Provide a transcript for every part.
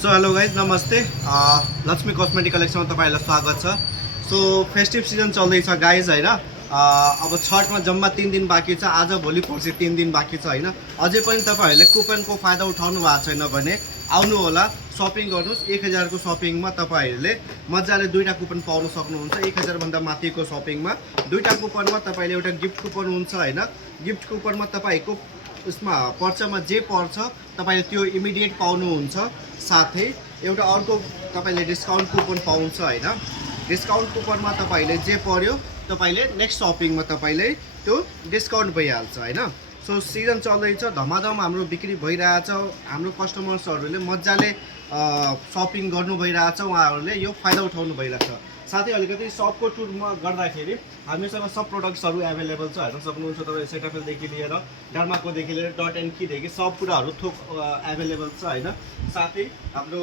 So hello guys नमस्ते Lakshmi cosmetic कलेक्सनमा तपाईँहरूलाई स्वागत छ। सो फेस्टिभ सिजन चल्दैछ गाइज होइन। अब छठमा जम्मा 3 दिन बाँकी छ। आज भोलि पर्सि 3 दिन बाँकी छ होइन। अझै पनि तपाईँहरूले कुपनको फाइदा उठाउनु भएको छैन भने आउनु होला, सपिङ गर्नुहोस्। 1000 को सपिङमा तपाईँहरूले मजाले 2टा कुपन पाउन सक्नुहुन्छ। 1000 भन्दा माथिको सपिङमा 2टा कुपनमा तपाईँले एउटा गिफ्ट कुपन हुन्छ होइन। गिफ्ट कुपनमा तपाईँको उसमा पर्चामा जे पर्छ तपाईँले त्यो इमिडिएट पाउनुहुन्छ। साथै एउटा अर्को तपाईँले डिस्काउन्ट कुपन पाउँछ होइन। डिस्काउन्ट कुपनमा तपाईँले जे पर्यो तपाईँले नेक्स्ट सपिङमा तपाईँले त्यो डिस्काउन्ट भइहाल्छ होइन। सो सिजन चल्दैछ, धमाधम हाम्रो बिक्री भइरहेछ। हाम्रो कस्टमर्सहरूले मजाले सपिङ गर्नु भइरहेछ, उहाँहरूले यो फाइदा उठाउनु भइरहेछ। साथै अलिकति सपको टुरमा गर्दाखेरि हामीसँग सब प्रोडक्ट्सहरू एभाइलेबल छ, हेर्न सक्नुहुन्छ तपाईँ। सेटाफिलदेखि लिएर डर्माकोदेखि लिएर डट एन्ड कीदेखि सब कुराहरू थोक एभाइलेबल छ होइन। साथै हाम्रो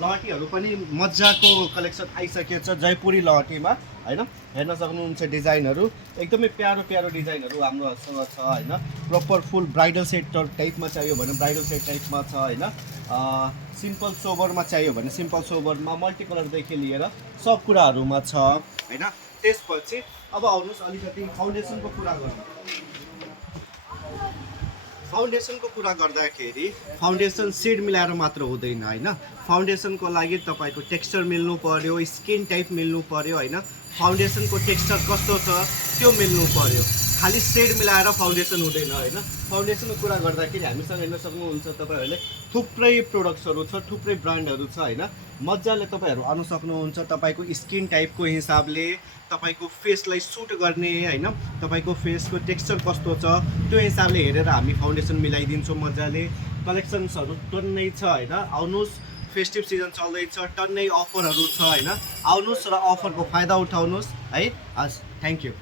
लहटीहरू पनि मजाको कलेक्सन आइसकेको छ जयपुरी लहटीमा होइन। हेर्न सक्नुहुन्छ डिजाइनहरू एकदमै प्यारो प्यारो डिजाइनहरू हाम्रोसँग छ होइन। प्रपर फुल ब्राइडल सेट टाइपमा चाहियो भने ब्राइडल सेट टाइपमा छ होइन। सिम्पल सोबरमा चाहियो भने सिम्पल सोबरमा, मल्टी कलरदेखि लिएर सब कुराहरूमा छ होइन। त्यसपछि अब आउनुहोस् अलिकति फाउन्डेसनको कुरा गरौँ। फाउन्डेसनको कुरा गर्दाखेरि फाउन्डेसन सेड मिलाएर मात्र हुँदैन होइन। फाउन्डेसनको लागि तपाईँको टेक्स्चर मिल्नु पर्यो, स्किन टाइप मिल्नु पर्यो होइन। फाउन्डेसनको टेक्स्चर कस्तो छ त्यो मिल्नु पर्यो, खालि सेड मिलाएर फाउन्डेसन हुँदैन होइन। फाउन्डेसनको कुरा गर्दाखेरि हामीसँग हेर्न सक्नुहुन्छ तपाईँहरूले थुप्रै प्रोडक्ट्सहरू छ, थुप्रै ब्रान्डहरू छ होइन। मजाले तपाईँहरू आउन सक्नुहुन्छ। तपाईँको स्किन टाइपको हिसाबले तपाईँको फेसलाई सुट गर्ने होइन, तपाईँको फेसको टेक्स्चर कस्तो छ त्यो हिसाबले हेरेर हामी फाउन्डेसन मिलाइदिन्छौँ मजाले। कलेक्सन्सहरू टन्नै छ होइन। आउनुहोस्, फेस्टिभ सिजन चल्दैछ, टन्नै अफरहरू छ होइन। आउनुहोस् र अफरको फाइदा उठाउनुहोस् है। हस्, थ्याङ्क यू।